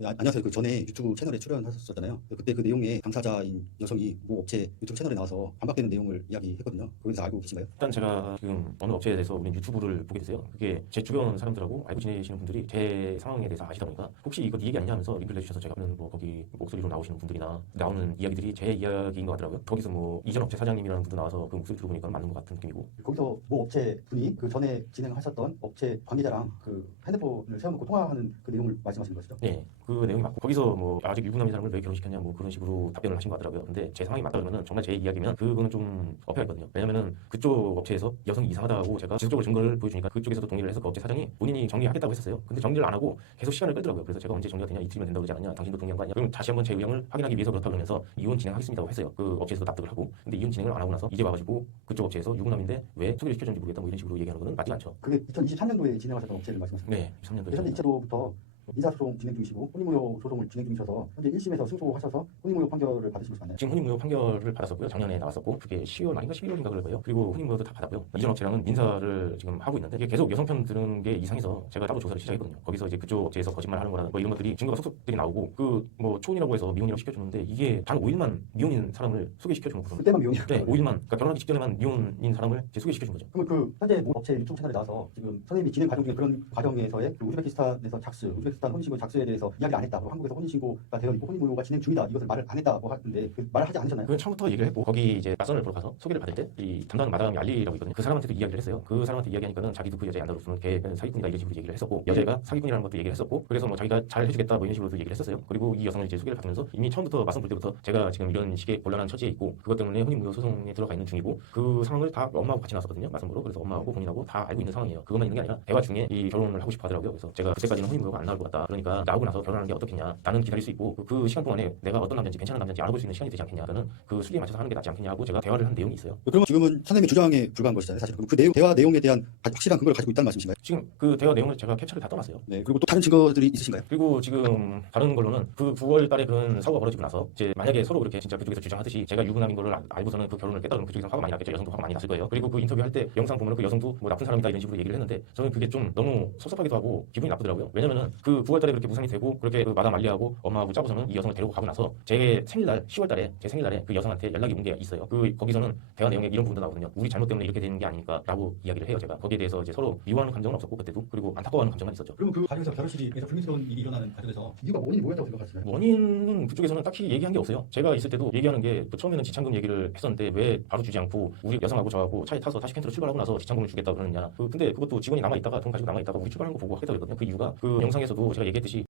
네, 아, 안녕하세요. 그 전에 유튜브 채널에 출연하셨었잖아요. 그때 그 내용에 당사자인 여성이 모 업체 유튜브 채널에 나와서 반박되는 내용을 이야기했거든요. 그거에서 알고 계신가요? 일단 제가 지금 어느 업체에 대해서 우린 유튜브를 보게 됐어요. 그게 제 주변 사람들하고 알고 지내시는 분들이 제 상황에 대해서 아시다 보니까 혹시 이거 네 얘기 아니냐 하면서 리뷰를 해주셔서 제가 하는 뭐 거기 목소리로 나오시는 분들이나 나오는 이야기들이 제 이야기인 것 같더라고요. 거기서 뭐 이전 업체 사장님이라는 분도 나와서 그 목소리 들어보니까 맞는 것 같은 느낌이고 거기서 모 업체 분이 그 전에 진행하셨던 업체 관계자랑 그 핸드폰을 세워놓고 통화하는 그 내용을 말씀하시는 것이죠. 네, 그 내용이 맞고 거기서 뭐 아직 유부남인 사람을 왜 결혼시켰냐 뭐 그런 식으로 답변을 하신 것 같더라고요. 근데 제 상황이 맞다 그러면은 정말 제 이야기면 그거는 좀 어폐가 있거든요. 왜냐면은 그쪽 업체에서 여성이 이상하다고 제가 지속적으로 증거를 보여주니까 그쪽에서도 동의를 해서 그 업체 사장이 본인이 정리하겠다고 했었어요. 근데 정리를 안 하고 계속 시간을 끌더라고요. 그래서 제가 언제 정리가 되냐 이틀이면 된다고 그러지 않았냐 당신도 동의한 거 아니야? 그럼 다시 한번 제 의향을 확인하기 위해서 그렇다 그러면서 이혼 진행하겠습니다고 했어요. 그 업체에서도 납득을 하고 근데 이혼 진행을 안 하고 나서 이제 와가지고 그쪽 업체에서 유부남인데 왜 소개를 시켜줬는지 모르겠다 뭐 이런 식으로 얘기하는 거는 맞지가 않죠. 그게 2023년도에 진행하셨던 업체를 거예요. 네, 3년도에 현재 2차로부터 민사소송 진행 중이시고 혼인무효 소송을 진행 중이셔서 현재 1심에서 승소하셔서 혼인무효 판결을 받으신 것이 맞나요? 지금 혼인무효 판결을 받았었고요. 작년에 나왔었고 그게 10월 말인가 11월인가 그럴 거예요. 그리고 혼인무효도 다 받았고요. 이전 업체랑은 민사를 지금 하고 있는데 계속 여성 편 드는 게 이상해서 제가 따로 조사를 시작했거든요. 거기서 이제 그쪽 업체에서 거짓말하는 거라 뭐 이런 것들이 증거가 속속들이 나오고 그 뭐 초혼이라고 해서 미혼이라고 시켜주는데 이게 단 5일만 미혼인 사람을 소개시켜주는 거거든요. 그때만 미용이요. 네, 5일만 그러니까 결혼하기 직전에만 미혼인 사람을 이제 소개시켜준 거죠. 그러면 그 현재 모 업체 유튜브 채널에 나와서 지금 선생님이 진행 과정 중에 그런 과정에서의 그 우즈베키스탄에서 작스, 우즈베키스탄 혼인신고 작스에 대해서 이야기를 안 했다. 그리고 한국에서 혼인신고가 되어 있고 혼인무효가 진행 중이다. 이것을 말을 안 했다고 하는데 그 말을 하지 않으셨나요? 그건 처음부터 얘기를 했고 거기 이제 맞선을 보러 가서 소개를 받을 때 이 담당 마담이 알리라고 있거든요. 그 사람한테도 이야기를 했어요. 그 사람한테 이야기하니까는 자기도 그 여자의 안다로서는 걔는 사기꾼이다 이런 식으로 얘기를 했었고 여자가 사기꾼이라는 것도 얘기를 했었고 그래서 뭐 자기가 잘 해주겠다 뭐 이런 식으로도 얘기를 했었어요. 그리고 이 여성을 이제 소개를 받으면서 이미 처음부터 맞선 볼 때부터 제가 지금 이런 식의 곤란한 처지에 있고 그것 때문에 혼인무효 소송에 들어가 있는 중이고 그 상황을 다 엄마하고 같이 나섰거든요. 맞선 보러 그래서 엄마하고 본인하고 다 알고 있는 상황이에요. 그것만 있는 게 아니라 대화 중에 이 결혼을 하고 싶어 하더라고요. 그래서 제가 그때까지는 혼인무효가 안 나올 것 같다. 그러니까 나오고 나서 결혼하는 게 어떻겠냐. 나는 기다릴 수 있고 그, 그 시간 동안에 내가 어떤 남자인지 괜찮은 남자인지 알아볼 수 있는 시간이 되지 않겠냐. 그는 그 수기에 맞춰서 하는 게 낫지 않겠냐고 제가 대화를 한 내용이 있어요. 그러면 지금은 선생님의 주장에 불과한 것이잖아요. 사실 그럼 그 내용, 대화 내용에 대한 확실한 근거를 가지고 있다는 말씀이신가요? 지금 그 대화 내용을 제가 캡처를 다 떠놨어요. 네. 그리고 또 다른 증거들이 있으신가요? 그리고 지금 다른 걸로는 그 9월 달에 그런 사고가 벌어지고 나서 이제 만약에 서로 그렇게 진짜 그쪽에서 주장하듯이 제가 유부남인 거를 알- 알고서는 그 결혼을 깼다 그러면 그쪽에서 화가 많이 났겠죠. 여성도 화가 많이 났을 거예요. 그리고 그 인터뷰 할 때 영상 보면 그 여성도 뭐 나쁜 사람이다 이런 식으로 얘기를 했는데 저는 그게 좀 너무 섭섭하기도 하고 기분이 나쁘더라고요. 왜냐면은 그 9월 달에 그렇게 무상이 되고 그렇게 그 마담 알리하고 엄마하고 짜고서는 이 여성을 데리고 가고 나서 제 생일날 10월 달에 제 생일날에 그 여성한테 연락이 온 게 있어요. 그 거기서는 대화 내용에 이런 부분도 나오거든요. 우리 잘못 때문에 이렇게 되는 게 아니니까라고 이야기를 해요. 제가 거기에 대해서 이제 서로 미워하는 감정은 없었고 그때도 그리고 안타까워하는 감정만 있었죠. 그러면 그 과정에서 결혼식에서 불미스러운 일이 일어나는 과정에서 이유가 원인이 뭐였다고 생각하시나요? 원인은 그쪽에서는 딱히 얘기한 게 없어요. 제가 있을 때도 얘기하는 게 그 처음에는 지참금 얘기를 했었는데 왜 바로 주지 않고 우리 여성하고 저하고 차에 타서 타시켄트로 출발하고 나서 지참금을 주겠다 그러느냐. 그 근데 그것도 직원이 남아 있다가 돈 가지고 남아 있다가 우리 출발하는 거 보고 하겠다 그랬거든요. 그 이유가 그 영상에서 도 제가 얘기했듯이